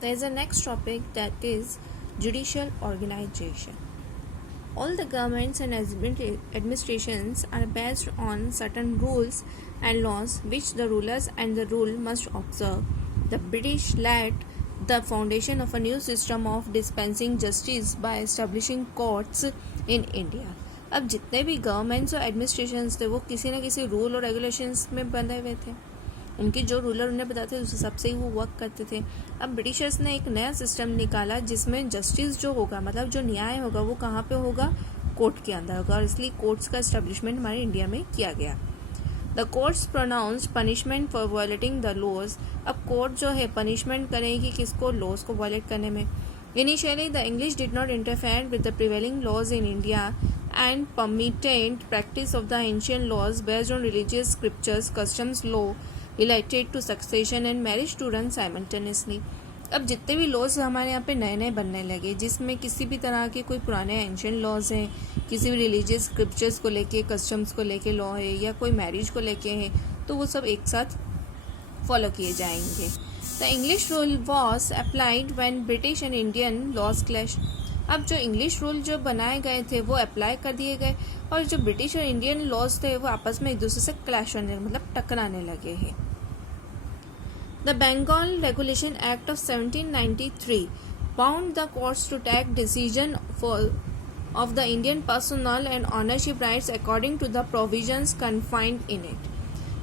There is a next topic, that is judicial organization. All the governments and administrations are based on certain rules and laws which the rulers and the rule must observe. The British laid the foundation of a new system of dispensing justice by establishing courts in India. अब जितने भी governments और administrations थे वो किसी न किसी rule और रेगुलेशंस में बंधे हुए थे. उनकी जो रूलर उन्हें बताते थे उस हिसाब से ही वो वर्क करते थे. अब ब्रिटिशर्स ने एक नया सिस्टम निकाला जिसमें जस्टिस जो होगा, मतलब जो न्याय होगा, वो कहाँ पे होगा? कोर्ट के अंदर होगा. और इसलिए कोर्ट्स का एस्टेब्लिशमेंट हमारे इंडिया में किया गया. The courts pronounced punishment for violating the laws. अब कोर्ट जो है पनिशमेंट करेगी किसको? लॉज को वायलेट करने में. Initially, the English did not interfere with the prevailing laws in India and permitted practice of the ancient laws based on religious scriptures, customs law related to succession and marriage to run simultaneously. अब जितने भी laws हमारे यहाँ पे नए नए बनने लगे जिसमें किसी भी तरह के कोई पुराने एंशियंट लॉज हैं, किसी भी रिलीजियस स्क्रिप्चर्स को लेके, कस्टम्स को लेके लॉ है या कोई मैरिज को लेके है, तो वो सब एक साथ फॉलो किए जाएंगे. The English rule was applied when British and Indian laws clash. अब जो इंग्लिश रूल जो बनाए गए थे वो अप्लाई कर दिए गए और जो ब्रिटिश और इंडियन लॉज थे वो आपस में एक दूसरे से क्लैश होने, मतलब टकराने लगे हैं. The Bengal Regulation Act of 1793 bound the courts to take decision of the Indian personal and ownership rights according to the provisions confined in it.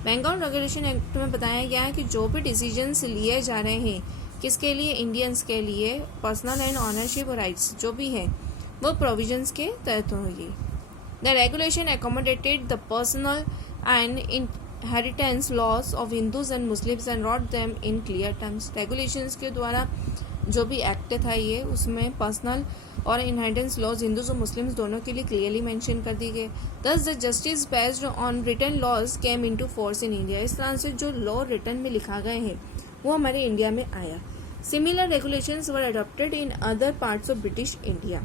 Bengal regulation act में बताया गया है कि जो भी डिसीजंस लिए जा रहे हैं किसके लिए? इंडियंस के लिए. पर्सनल एंड ऑनरशिप राइट्स जो भी है वो प्रोविजंस के तहत होगी. The regulation accommodated the personal and inheritance laws of Hindus and Muslims and wrote them in clear terms. Regulations के द्वारा जो भी एक्ट था ये उसमें पर्सनल और इनहेरिटेंस लॉज हिंदूज और मुस्लिम्स दोनों के लिए क्लियरली मेंशन कर दी गई. Thus the justice based on written laws came into force in India. इस तरह से जो लॉ रिटन में लिखा गए हैं वो हमारे इंडिया में आया. Similar regulations were adopted in other parts of British India.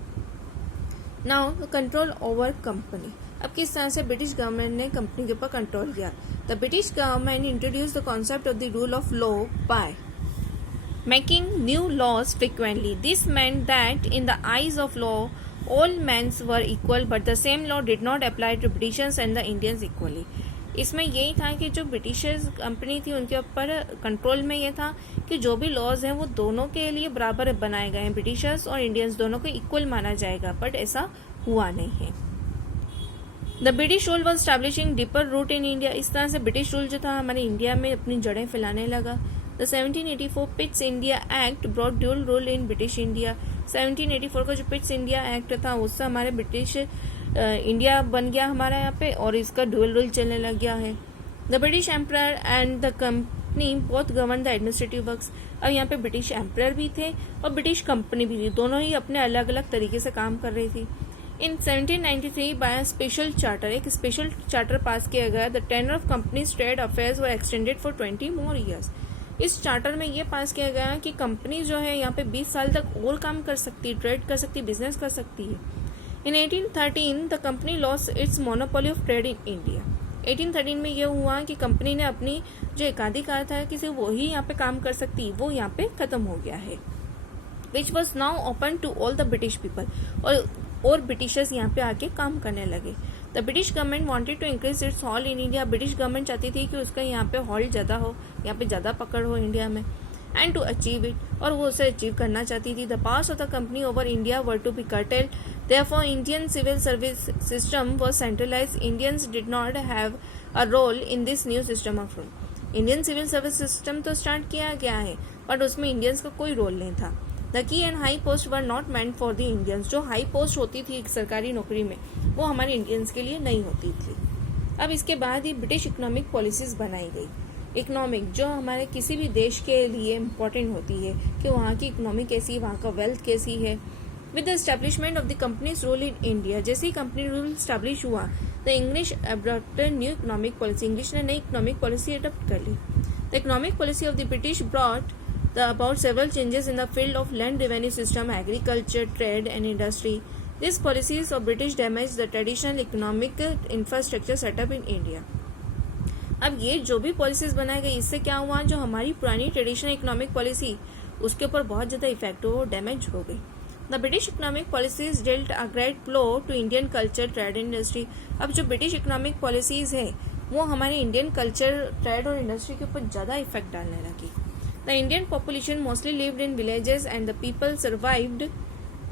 Now control over company. अब किस तरह से ब्रिटिश गवर्नमेंट ने कंपनी के ऊपर कंट्रोल किया? The British government introduce the concept of the rule of law by making new laws frequently. This meant that in the eyes of law, all men were equal, but the same law did not apply to Britishers and the Indians equally. इसमें यही था कि जो Britishers company थी उनके ऊपर control में ये था कि जो भी लॉज हैं वो दोनों के लिए बराबर बनाए गए हैं. ब्रिटिशर्स और इंडियंस दोनों को इक्वल माना जाएगा, बट ऐसा हुआ नहीं है. The British rule was establishing deeper root in India. इस तरह से ब्रिटिश रूल जो था हमारे इंडिया में अपनी जड़ें फैलाने लगा. The 1784 Pitt's India Act brought dual rule in British India. 1784 का जो पिट्स इंडिया एक्ट था उससे हमारे ब्रिटिश इंडिया बन गया हमारा यहाँ पे और इसका ड्यूअल रूल चलने लग गया है. The British emperor and the company both govern the administrative works. अब यहाँ पे ब्रिटिश एम्परर भी थे और ब्रिटिश कंपनी भी थी, दोनों ही अपने अलग अलग तरीके से काम कर रही थी. इन 1793 बाय स्पेशल चार्टर, एक स्पेशल चार्टर पास किया गया. The tenure of companies trade affairs were extended for 20 more years. इस चार्टर में ये पास किया गया कि कंपनी जो है यहाँ पे 20 साल तक और काम कर सकती है, ट्रेड कर सकती है, बिजनेस कर सकती है. इन 1813 the company loss it's monopoly of trade in India. 1813 में ये हुआ कि कंपनी ने अपनी जो एकाधिकार था कि सिर्फ वही यहाँ पे काम कर सकती, वो यहाँ पे खत्म हो गया है. Which was now open to all the British people. और ब्रिटिशर्स यहाँ पे आके काम करने लगे. The British government wanted to increase its hold in India. British government चाहती थी कि उसका यहाँ पे हॉल ज़्यादा हो, यहाँ पे ज़्यादा पकड़ हो इंडिया में. एंड टू अचीव इट, और वो उसे अचीव करना चाहती थी. The powers of the company over India were to be curtailed. Therefore Indian civil service system was centralised. Indians did not have a role in this new system of rule. Indian civil service system तो start किया गया है but उसमें Indians का कोई role नहीं था. The key and high post were not meant for the Indians. जो हाई पोस्ट होती थी सरकारी नौकरी में वो हमारे इंडियंस के लिए नहीं होती थी. अब इसके बाद ही ब्रिटिश इकोनॉमिक पॉलिसीज बनाई गई. इकोनॉमिक जो हमारे किसी भी देश के लिए इम्पोर्टेंट होती है कि वहाँ की इकोनॉमी कैसी है, वहाँ का वेल्थ कैसी है. With the establishment of the companies rule in India, जैसे ही कंपनी रूल स्टैब्लिश हुआ the English adopted new economic policy. English ने नई इकोनॉमिक पॉलिसी अडॉप्ट कर ली. The economic policy of the British brought about several changes in the field of land revenue system, agriculture, trade and industry. These policies of British damaged the traditional economic infrastructure set up in India. अब ये जो भी policies बनाई गई, इससे क्या हुआ, जो हमारी पुरानी ट्रेडिशनल इकोनॉमिक पॉलिसी उसके ऊपर बहुत ज़्यादा इफेक्ट हो, डैमेज हो गई। The British economic policies dealt a great blow to Indian culture, trade, industry. अब जो ब्रिटिश इकोनॉमिक पॉलिसीज है वो हमारे इंडियन कल्चर, ट्रेड और इंडस्ट्री के ऊपर ज़्यादा इफेक्ट डालने लगी। The Indian population mostly lived in villages and the people survived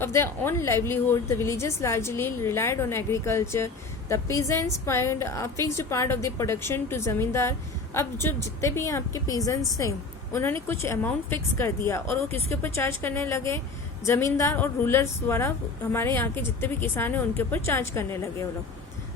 of their own livelihood. The villages largely relied on agriculture. The peasants paid a fixed part of the production to जमींदार। अब जो जितने भी यहाँ के peasants थे उन्होंने कुछ अमाउंट फिक्स कर दिया और वो किसके ऊपर चार्ज करने लगे, जमींदार और रूलर्स द्वारा हमारे यहाँ के जितने भी किसान हैं उनके ऊपर चार्ज करने लगे वो लोग।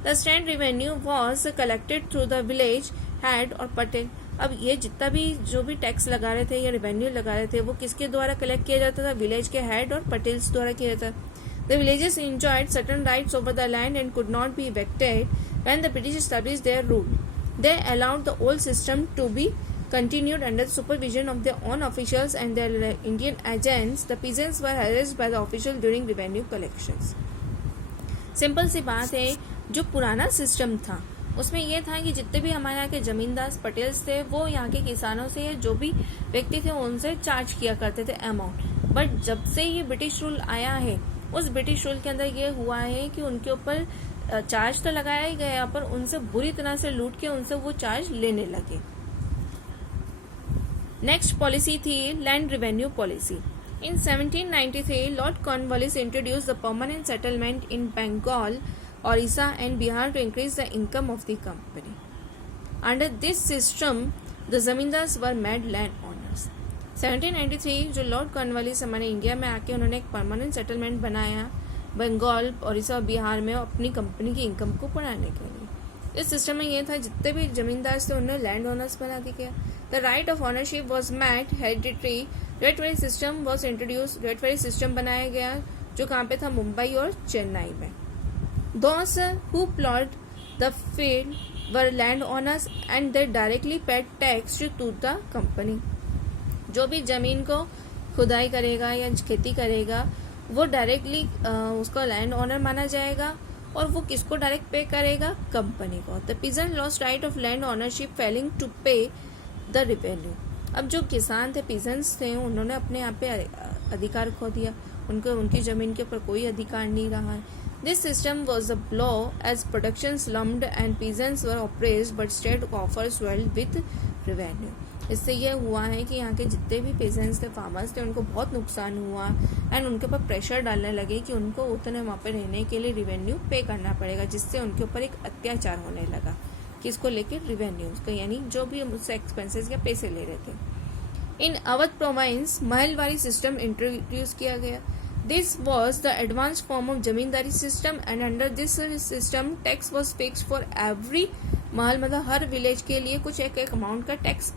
The stand revenue was collected through the village head और पटेल। अब ये जितना भी जो भी टैक्स लगा रहे थे या रेवेन्यू लगा रहे थे वो किसके द्वारा कलेक्ट किया जाता था, विलेज के हेड और पटेल्स द्वारा किया जाता था। The villages enjoyed certain rights over the land and could not be evicted when the British established their rule. They allowed the old system to be continued under the supervision of their own officials and their Indian agents. The peasants were harassed by the officials during revenue collections. Simple सी बात है, जो पुराना system था उसमें यह था कि जितने भी हमारे यहाँ के जमींदार पटेल्स थे वो यहाँ के किसानों से जो भी व्यक्ति थे उनसे चार्ज किया करते थे अमाउंट। बट जब से ये ब्रिटिश रूल आया है उस ब्रिटिश रूल के अंदर ये हुआ है कि उनके ऊपर चार्ज तो लगाया ही गया पर उनसे बुरी तरह से लूट के उनसे वो चार्ज लेने लगे। नेक्स्ट पॉलिसी थी land revenue policy. In 1793, Lord Cornwallis introduced the permanent settlement in Bengal, Orissa and Bihar to increase the income of the company. Under this system, the zamindars were made land owners. 1793 जो Lord Cornwallis हमारे India में आके उन्होंने एक permanent settlement बनाया बंगाल, ओडिशा और बिहार में अपनी कंपनी की इनकम को बढ़ाने के लिए। इस सिस्टम में यह था जितने भी जमींदार थे उन्हें लैंड ओनर्स बना दिया। The right of ownership was made hereditary. Rate very system was introduce. Rate very system बनाया गया जो कहाँ पे था, मुंबई और चेन्नई में। Those who plowed the field were landowners and they directly paid tax to the company. जो भी जमीन को खुदाई करेगा या खेती करेगा वो डायरेक्टली उसका लैंड ओनर माना जाएगा और वो किसको डायरेक्ट पे करेगा, कंपनी को। The peasant lost right of land ownership failing to pay the revenue. अब जो किसान थे, पीजेंट्स थे, उन्होंने अपने यहाँ पे अधिकार खो दिया, उनको उनकी जमीन के ऊपर कोई अधिकार नहीं रहा है। This system was a blow as production slumped and peasants were oppressed but state coffers swelled with revenue. इससे यह हुआ है कि यहाँ के जितने भी पेजेंट्स थे, फार्मर्स थे, उनको बहुत नुकसान हुआ एंड उनके ऊपर प्रेशर डालने लगे कि उनको उतने वहाँ पे रहने के लिए रिवेन्यू पे करना पड़ेगा, जिससे उनके ऊपर एक अत्याचार होने लगा किसको लेके, रिवेन्यू को, यानी जो भी उससे एक्सपेंसेस या पैसे ले रहे थे। In Awadh province Mahalwari system introduce किया गया। This was the advanced form of zamindari system and under this system tax was fixed for every महल, मतलब हर विलेज के लिए कुछ एक अमाउंट का टैक्स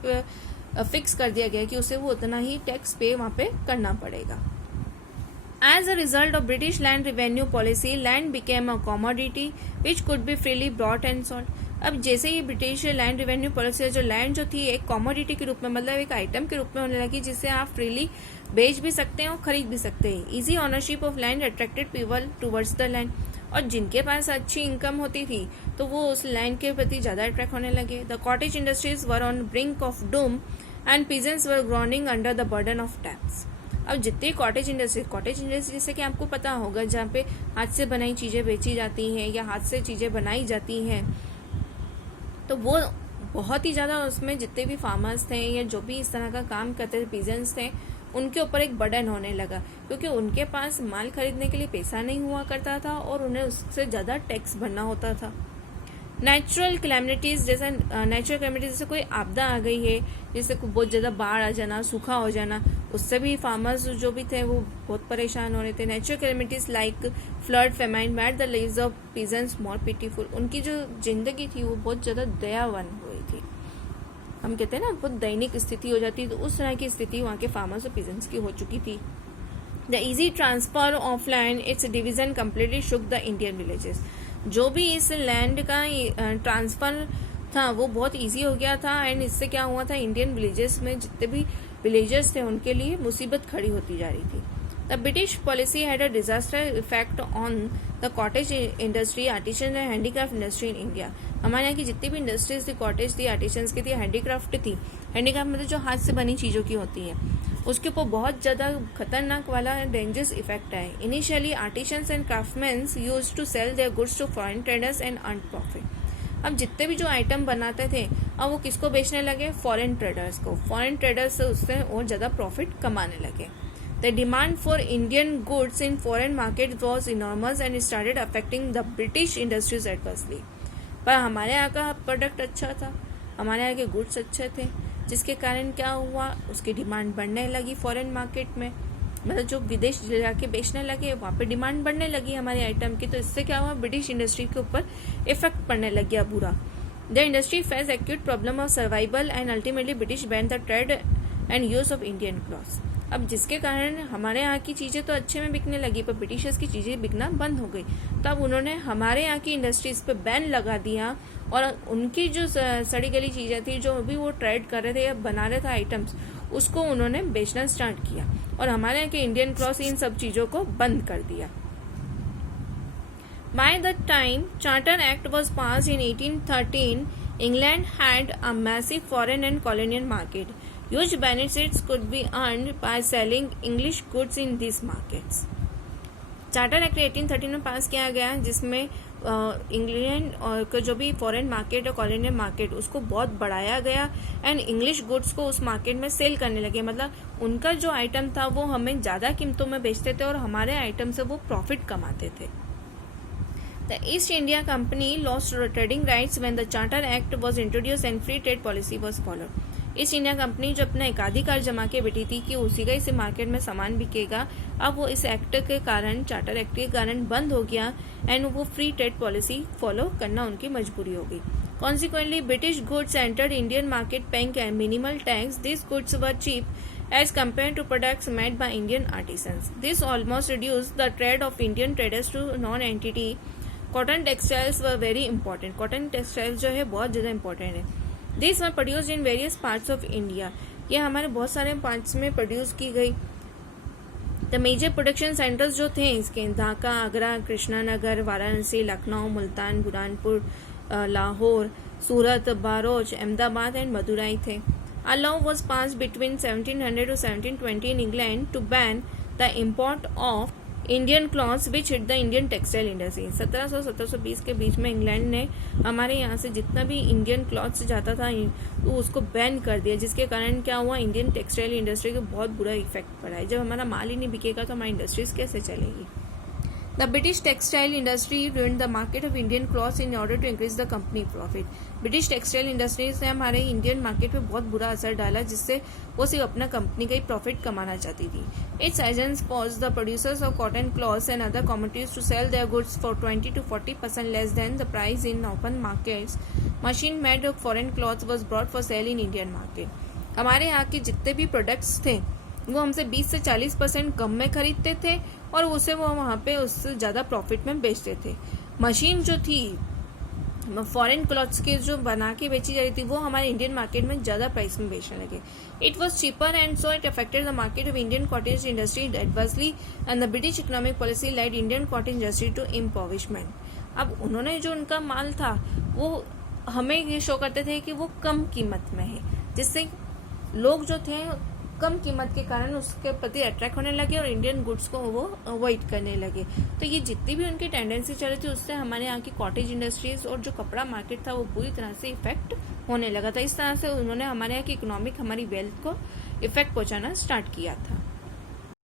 फिक्स कर दिया गया कि उसे वो उतना ही टैक्स पे वहाँ पे करना पड़ेगा। As a result of British land revenue policy, land became a commodity which could be freely bought and sold. अब जैसे ही ब्रिटिश लैंड रेवेन्यू पॉलिसी, जो लैंड जो थी एक कॉमोडिटी के रूप में, मतलब एक आइटम के रूप में होने लगी जिसे आप फ्रीली बेच भी सकते हैं और खरीद भी सकते हैं। Easy ownership of land attracted people towards the land. और जिनके पास अच्छी इनकम होती थी तो वो उस लैंड के प्रति ज्यादा अट्रैक्ट होने लगे। The cottage industries were on brink of doom and peasants were groaning under the burden of tax. अब जितनी कॉटेज इंडस्ट्री जैसे कि आपको पता होगा जहाँ पे हाथ से बनाई चीजें बेची जाती हैं या हाथ से चीजें बनाई जाती हैं, तो वो बहुत ही ज़्यादा उसमें जितने भी फार्मर्स थे या जो भी इस तरह का काम करते थे, पीजेंट्स थे, उनके ऊपर एक बर्डन होने लगा क्योंकि उनके पास माल खरीदने के लिए पैसा नहीं हुआ करता था और उन्हें उससे ज़्यादा टैक्स भरना होता था। नेचुरल कैलेमिटीज जैसे कोई आपदा आ गई है, जैसे बहुत ज़्यादा बाढ़ आ जाना, सूखा हो जाना, उससे भी फार्मर्स जो भी थे वो बहुत परेशान हो रहे थे। Natural calamities like flood, famine mad the lives of peasants more pitiful. उनकी जो जिंदगी थी वो बहुत ज़्यादा दयावान हुई थी। हम कहते हैं ना बहुत दैनिक स्थिति हो जाती है, तो उस तरह की स्थिति वहाँ के फार्मर्स और पीजेंट्स की हो चुकी थी। The easy transfer of land, it's division completely shook the Indian villages. जो भी इस लैंड का ट्रांसफर था वो बहुत इजी हो गया था एंड इससे क्या हुआ था, इंडियन विलेजेस में जितने भी विलेजर्स थे उनके लिए मुसीबत खड़ी होती जा रही थी। The British policy had a disastrous effect on the cottage industry, artisan and handicraft industry in India. हमारे यहाँ की जितनी भी इंडस्ट्रीज थी, कॉटेज थी, आर्टिसंस की थी, हैंडीक्राफ्ट थी, हैंडीक्राफ्ट मतलब जो हाथ से बनी चीज़ों की होती है, उसके ऊपर बहुत ज़्यादा खतरनाक वाला डेंजरस इफेक्ट है. Initially artisans and craftsman used to sell their goods to foreign traders and earn profit. अब जितने भी जो आइटम बनाते थे, अब वो किसको बेचने लगे? फॉरेन ट्रेडर्स को. फॉरेन ट्रेडर्स से उससे और ज़्यादा प्रॉफिट कमाने लगे. The demand for Indian goods in foreign markets was enormous and started affecting the British industries adversely. पर हमारे यहाँ का प्रोडक्ट अच्छा था, हमारे यहाँ के गुड्स अच्छे थे, जिसके कारण क्या हुआ, उसकी डिमांड बढ़ने लगी फॉरेन मार्केट में. मतलब जो विदेश जाके बेचने लगे वहाँ पे डिमांड बढ़ने लगी हमारे आइटम की. तो इससे क्या हुआ, ब्रिटिश इंडस्ट्री के ऊपर इफेक्ट पड़ने लग गया बुरा. The industry face acute problem of survival and ultimately British ban the trade and use of Indian clothes. अब जिसके कारण हमारे यहाँ की चीज़ें तो अच्छे में बिकने लगी, पर ब्रिटिशर्स की चीज़ें बिकना बंद हो गई. तब उन्होंने हमारे यहाँ की इंडस्ट्रीज पे बैन लगा दिया और उनकी जो सड़ी गली चीज़ें थी, जो भी वो ट्रेड कर रहे थे या बना रहे थे आइटम्स, उसको उन्होंने बेचना स्टार्ट किया और हमारे यहाँ के इंडियन क्लॉथ्स इन सब चीज़ों को बंद कर दिया. By the time Charter Act was passed in 1813, England had a massive foreign and colonial market. Huge benefits could be earned by selling English goods in these markets. Charter act 1813 में पास किया गया, जिसमें इंग्लैंड का जो भी foreign market और colonial market, उसको बहुत बढ़ाया गया एंड इंग्लिश गुड्स को उस मार्केट में सेल करने लगे. मतलब उनका जो आइटम था वो हमें ज़्यादा कीमतों में बेचते थे और हमारे आइटम से वो प्रॉफिट कमाते थे. The East India Company lost trading rights when the Charter Act was introduced and free trade policy was followed. East India company जो अपना एकाधिकार जमा के बैठी थी कि उसी का इस मार्केट में सामान बिकेगा, अब वो इस एक्ट के कारण, चार्टर एक्ट के कारण बंद हो गया एंड वो फ्री ट्रेड पॉलिसी फॉलो करना उनकी मजबूरी हो गई. Consequently, British goods entered Indian market paying a minimal tax. These goods were cheap as compared to products made by Indian artisans. This almost reduced the trade of Indian traders to non-entity. Cotton textiles were very important. Cotton textiles जो है बहुत ज़्यादा important है. These were produced in various parts of India. ये हमारे बहुत सारे parts में प्रोड्यूस की गई. द मेजर प्रोडक्शन सेंटर्स जो थे इसके, ढाका, आगरा, कृष्णानगर, वाराणसी, लखनऊ, मुल्तान, बुरहानपुर, लाहौर, सूरत, बारोच, अहमदाबाद एंड मदुराई थे. A law was passed between 1700 to 1720 in England to ban the import of Indian clothes which hit the Indian textile industry. 1700-1720 के बीच में इंग्लैंड ने हमारे यहाँ से जितना भी इंडियन क्लॉथ्स जाता था तो उसको बैन कर दिया, जिसके कारण क्या हुआ, इंडियन टेक्सटाइल इंडस्ट्री को बहुत बुरा इफेक्ट पड़ा है. जब हमारा माल ही नहीं बिकेगा तो हमारी इंडस्ट्रीज कैसे चलेगी. The British textile industry ruined the market of Indian cloths in order to increase the company profit. British textile industries ने हमारे इंडियन मार्केट पे बहुत बुरा असर डाला, जिससे वो सिर्फ अपना कंपनी का ही प्रॉफिट कमाना चाहती थी. Its agents forced the producers of cotton cloths and other commodities to sell their goods for 20 to 40% less than the price in open markets. Machine-made foreign cloths was brought for sale in Indian market. हमारे यहाँ के जितने भी products थे वो हमसे 20 से 40% कम में खरीदते थे और उसे वो वहाँ पे उससे ज़्यादा प्रॉफिट में बेचते थे. मशीन जो थी फॉरेन क्लॉथ्स के जो बना के बेची जा रही थी वो हमारे इंडियन मार्केट में ज़्यादा प्राइस में बेचने लगे. It was cheaper and so it affected the market of Indian cottage industry adversely and the British economic policy led Indian cottage industry to impoverishment. अब उन्होंने जो उनका माल था वो हमें ये शो करते थे कि वो कम कीमत में है, जिससे लोग जो थे कम कीमत के कारण उसके प्रति अट्रैक्ट होने लगे और इंडियन गुड्स को वो अवॉइड करने लगे. तो ये जितनी भी उनकी टेंडेंसी चल रही थी उससे हमारे यहाँ की कॉटेज इंडस्ट्रीज और जो कपड़ा मार्केट था वो पूरी तरह से इफेक्ट होने लगा था. इस तरह से उन्होंने हमारे यहाँ की इकोनॉमिक, हमारी वेल्थ को इफेक्ट पहुंचाना स्टार्ट किया था.